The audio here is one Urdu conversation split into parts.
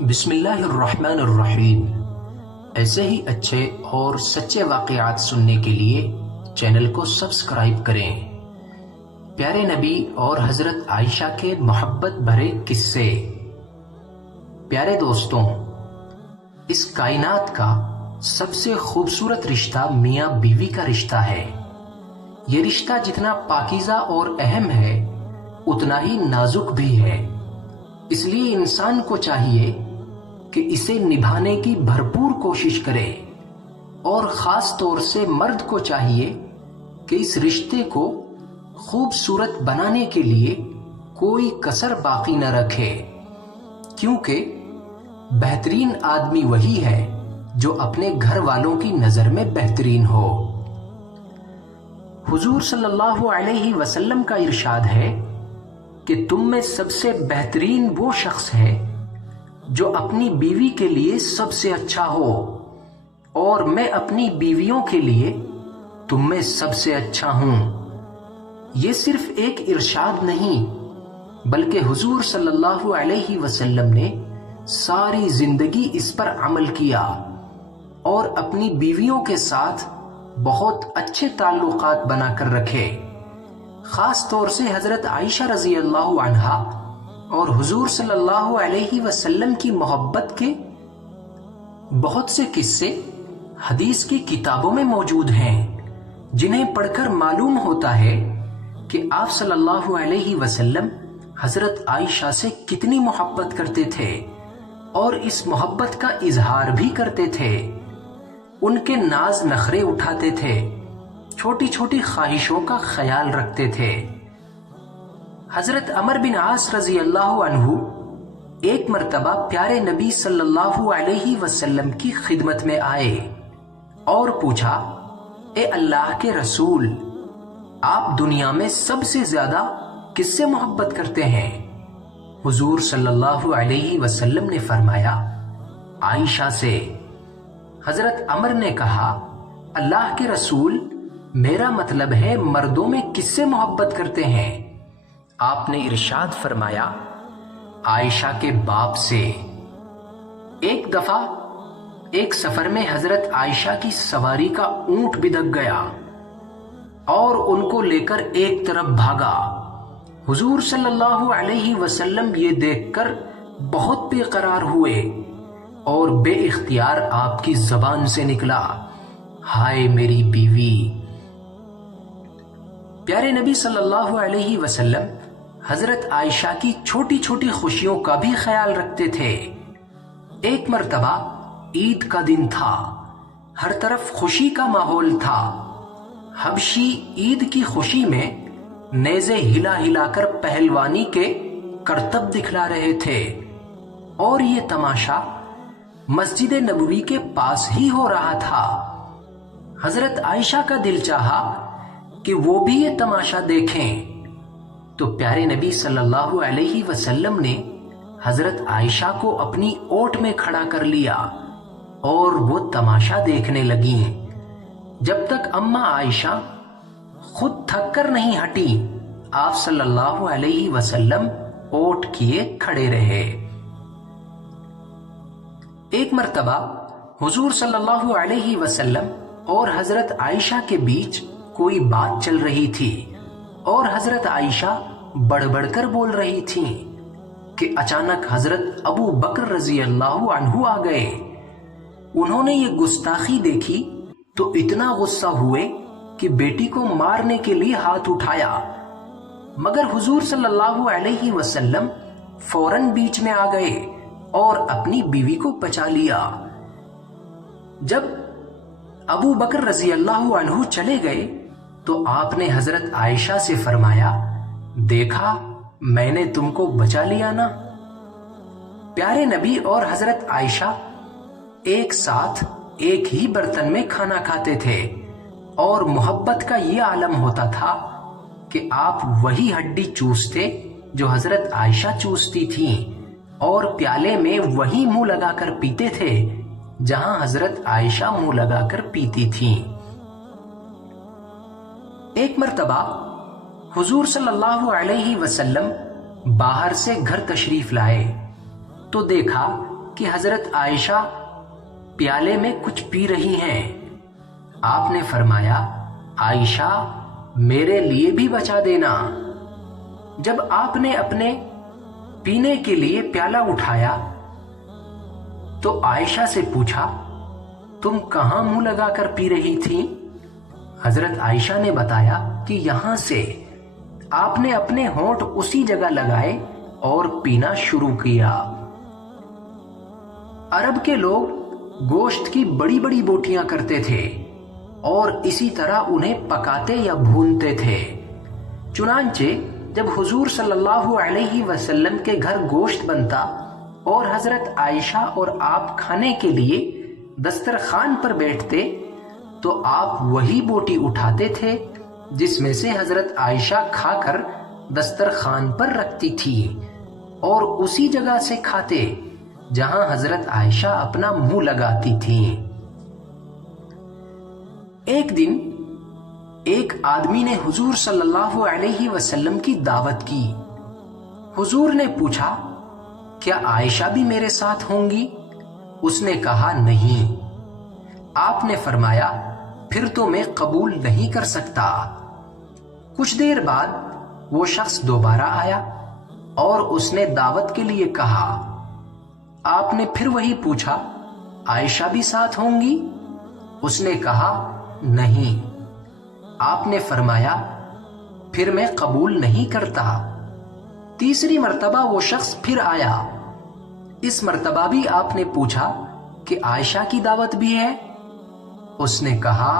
بسم اللہ الرحمن الرحیم۔ ایسے ہی اچھے اور سچے واقعات سننے کے لیے چینل کو سبسکرائب کریں۔ پیارے نبی اور حضرت عائشہ کے محبت بھرے قصے۔ پیارے دوستوں، اس کائنات کا سب سے خوبصورت رشتہ میاں بیوی کا رشتہ ہے۔ یہ رشتہ جتنا پاکیزہ اور اہم ہے اتنا ہی نازک بھی ہے۔ اس لیے انسان کو چاہیے کہ اسے نبھانے کی بھرپور کوشش کرے، اور خاص طور سے مرد کو چاہیے کہ اس رشتے کو خوبصورت بنانے کے لیے کوئی کسر باقی نہ رکھے، کیونکہ بہترین آدمی وہی ہے جو اپنے گھر والوں کی نظر میں بہترین ہو۔ حضور صلی اللہ علیہ وسلم کا ارشاد ہے کہ تم میں سب سے بہترین وہ شخص ہے جو اپنی بیوی کے لیے سب سے اچھا ہو، اور میں اپنی بیویوں کے لیے تم میں سب سے اچھا ہوں۔ یہ صرف ایک ارشاد نہیں بلکہ حضور صلی اللہ علیہ وسلم نے ساری زندگی اس پر عمل کیا اور اپنی بیویوں کے ساتھ بہت اچھے تعلقات بنا کر رکھے۔ خاص طور سے حضرت عائشہ رضی اللہ عنہا اور حضور صلی اللہ علیہ وسلم کی محبت کے بہت سے قصے حدیث کی کتابوں میں موجود ہیں، جنہیں پڑھ کر معلوم ہوتا ہے کہ آپ صلی اللہ علیہ وسلم حضرت عائشہ سے کتنی محبت کرتے تھے اور اس محبت کا اظہار بھی کرتے تھے۔ ان کے ناز نخرے اٹھاتے تھے، چھوٹی چھوٹی خواہشوں کا خیال رکھتے تھے۔ حضرت عمر بن عاص رضی اللہ عنہ ایک مرتبہ پیارے نبی صلی اللہ علیہ وسلم کی خدمت میں آئے اور پوچھا، اے اللہ کے رسول، آپ دنیا میں سب سے زیادہ کس سے محبت کرتے ہیں؟ حضور صلی اللہ علیہ وسلم نے فرمایا، عائشہ سے۔ حضرت عمر نے کہا، اللہ کے رسول، میرا مطلب ہے مردوں میں کس سے محبت کرتے ہیں؟ آپ نے ارشاد فرمایا، عائشہ کے باپ سے۔ ایک دفعہ ایک سفر میں حضرت عائشہ کی سواری کا اونٹ بدک گیا اور ان کو لے کر ایک طرف بھاگا۔ حضور صلی اللہ علیہ وسلم یہ دیکھ کر بہت بے قرار ہوئے اور بے اختیار آپ کی زبان سے نکلا، ہائے میری بیوی۔ پیارے نبی صلی اللہ علیہ وسلم حضرت عائشہ کی چھوٹی چھوٹی خوشیوں کا بھی خیال رکھتے تھے۔ ایک مرتبہ عید کا دن تھا، ہر طرف خوشی کا ماحول تھا۔ حبشی عید کی خوشی میں نیزے ہلا ہلا کر پہلوانی کے کرتب دکھلا رہے تھے، اور یہ تماشا مسجد نبوی کے پاس ہی ہو رہا تھا۔ حضرت عائشہ کا دل چاہا کہ وہ بھی یہ تماشا دیکھیں، تو پیارے نبی صلی اللہ علیہ وسلم نے حضرت عائشہ کو اپنی اوٹ میں کھڑا کر لیا اور وہ تماشا دیکھنے لگیں، جب تک اماں عائشہ خود تھک کر نہیں ہٹی، آپ صلی اللہ علیہ وسلم اوٹ کیے کھڑے رہے۔ ایک مرتبہ حضور صلی اللہ علیہ وسلم اور حضرت عائشہ کے بیچ کوئی بات چل رہی تھی، اور حضرت عائشہ بڑھ بڑھ کر بول رہی تھیں کہ اچانک حضرت ابو بکر رضی اللہ عنہ آ گئے۔ انہوں نے یہ گستاخی دیکھی تو اتنا غصہ ہوئے کہ بیٹی کو مارنے کے لیے ہاتھ اٹھایا، مگر حضور صلی اللہ علیہ وسلم فوراً بیچ میں آ گئے اور اپنی بیوی کو بچا لیا۔ جب ابو بکر رضی اللہ عنہ چلے گئے تو آپ نے حضرت عائشہ سے فرمایا، دیکھا میں نے تم کو بچا لیا نا۔ پیارے نبی اور حضرت عائشہ ایک ساتھ ایک ہی برتن میں کھانا کھاتے تھے، اور محبت کا یہ عالم ہوتا تھا کہ آپ وہی ہڈی چوستے جو حضرت عائشہ چوستی تھیں، اور پیالے میں وہی منہ لگا کر پیتے تھے جہاں حضرت عائشہ منہ لگا کر پیتی تھیں۔ ایک مرتبہ حضور صلی اللہ علیہ وسلم باہر سے گھر تشریف لائے تو دیکھا کہ حضرت عائشہ پیالے میں کچھ پی رہی ہیں۔ آپ نے فرمایا عائشہ میرے لیے بھی بچا دینا۔ جب آپ نے اپنے پینے کے لیے پیالہ اٹھایا تو عائشہ سے پوچھا تم کہاں منہ لگا کر پی رہی تھی؟ حضرت عائشہ نے بتایا کہ یہاں سے۔ آپ نے اپنے ہونٹ اسی جگہ لگائے اور پینا شروع کیا۔ عرب کے لوگ گوشت کی بڑی بڑی بوٹیاں کرتے تھے اور اسی طرح انہیں پکاتے یا بھونتے تھے۔ چنانچہ جب حضور صلی اللہ علیہ وسلم کے گھر گوشت بنتا اور حضرت عائشہ اور آپ کھانے کے لیے دسترخوان پر بیٹھتے تو آپ وہی بوٹی اٹھاتے تھے جس میں سے حضرت عائشہ کھا کر دسترخوان پر رکھتی تھی اور اسی جگہ سے کھاتے جہاں حضرت عائشہ اپنا منہ لگاتی تھی۔ ایک دن ایک آدمی نے حضور صلی اللہ علیہ وسلم کی دعوت کی۔ حضور نے پوچھا کیا عائشہ بھی میرے ساتھ ہوں گی؟ اس نے کہا نہیں۔ آپ نے فرمایا پھر تو میں قبول نہیں کر سکتا۔ کچھ دیر بعد وہ شخص دوبارہ آیا اور اس نے دعوت کے لیے کہا۔ آپ نے پھر وہی پوچھا عائشہ بھی ساتھ ہوں گی؟ اس نے کہا نہیں۔ آپ نے فرمایا پھر میں قبول نہیں کرتا۔ تیسری مرتبہ وہ شخص پھر آیا۔ اس مرتبہ بھی آپ نے پوچھا کہ عائشہ کی دعوت بھی ہے؟ اس نے کہا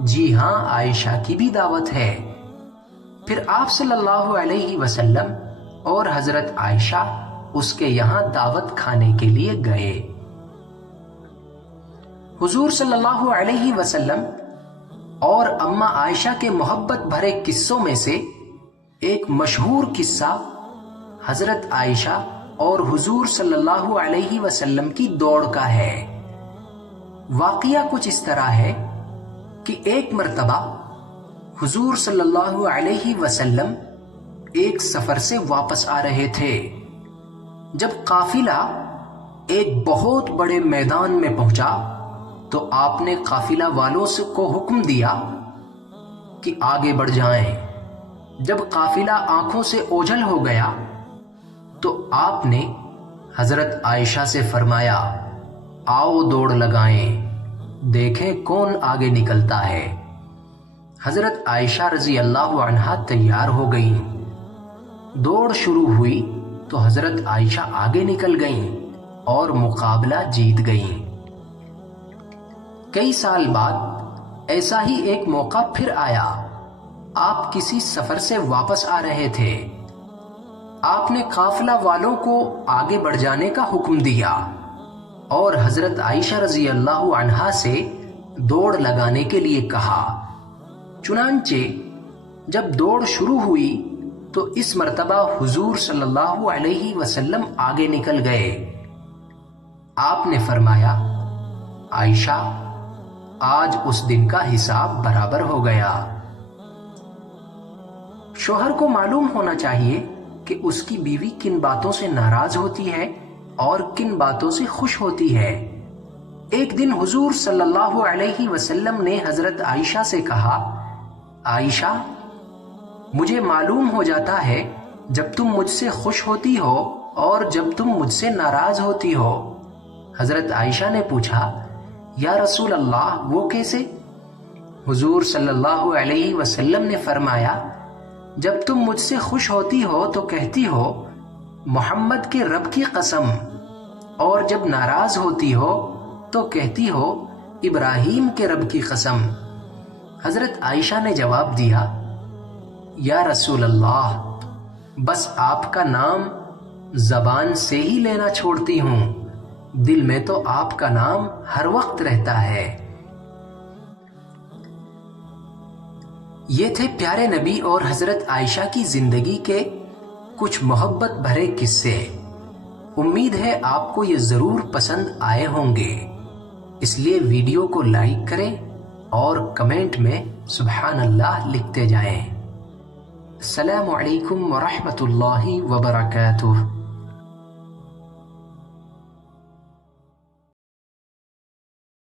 جی ہاں عائشہ کی بھی دعوت ہے۔ پھر آپ صلی اللہ علیہ وسلم اور حضرت عائشہ اس کے یہاں دعوت کھانے کے لیے گئے۔ حضور صلی اللہ علیہ وسلم اور اماں عائشہ کے محبت بھرے قصوں میں سے ایک مشہور قصہ حضرت عائشہ اور حضور صلی اللہ علیہ وسلم کی دوڑ کا ہے۔ واقعہ کچھ اس طرح ہے کہ ایک مرتبہ حضور صلی اللہ علیہ وسلم ایک سفر سے واپس آ رہے تھے۔ جب قافلہ ایک بہت بڑے میدان میں پہنچا تو آپ نے قافلہ والوں کو حکم دیا کہ آگے بڑھ جائیں۔ جب قافلہ آنکھوں سے اوجھل ہو گیا تو آپ نے حضرت عائشہ سے فرمایا آؤ دوڑ لگائیں، دیکھیں کون آگے نکلتا ہے۔ حضرت عائشہ رضی اللہ عنہا تیار ہو گئیں۔ دوڑ شروع ہوئی تو حضرت عائشہ آگے نکل گئیں اور مقابلہ جیت گئیں۔ کئی سال بعد ایسا ہی ایک موقع پھر آیا۔ آپ کسی سفر سے واپس آ رہے تھے۔ آپ نے قافلہ والوں کو آگے بڑھ جانے کا حکم دیا اور حضرت عائشہ رضی اللہ عنہا سے دوڑ لگانے کے لیے کہا۔ چنانچہ جب دوڑ شروع ہوئی تو اس مرتبہ حضور صلی اللہ علیہ وسلم آگے نکل گئے۔ آپ نے فرمایا عائشہ آج اس دن کا حساب برابر ہو گیا۔ شوہر کو معلوم ہونا چاہیے کہ اس کی بیوی کن باتوں سے ناراض ہوتی ہے اور کن باتوں سے خوش ہوتی ہے۔ ایک دن حضور صلی اللہ علیہ وسلم نے حضرت عائشہ سے کہا عائشہ مجھے معلوم ہو جاتا ہے جب تم مجھ سے خوش ہوتی ہو اور جب تم مجھ سے ناراض ہوتی ہو۔ حضرت عائشہ نے پوچھا یا رسول اللہ وہ کیسے؟ حضور صلی اللہ علیہ وسلم نے فرمایا جب تم مجھ سے خوش ہوتی ہو تو کہتی ہو محمد کے رب کی قسم، اور جب ناراض ہوتی ہو تو کہتی ہو ابراہیم کے رب کی قسم۔ حضرت عائشہ نے جواب دیا یا رسول اللہ بس آپ کا نام زبان سے ہی لینا چھوڑتی ہوں، دل میں تو آپ کا نام ہر وقت رہتا ہے۔ یہ تھے پیارے نبی اور حضرت عائشہ کی زندگی کے کچھ محبت بھرے قصے۔ امید ہے آپ کو یہ ضرور پسند آئے ہوں گے، اس لیے ویڈیو کو لائک کریں اور کمنٹ میں سبحان اللہ لکھتے جائیں۔ السلام علیکم ورحمۃ اللہ وبرکاتہ۔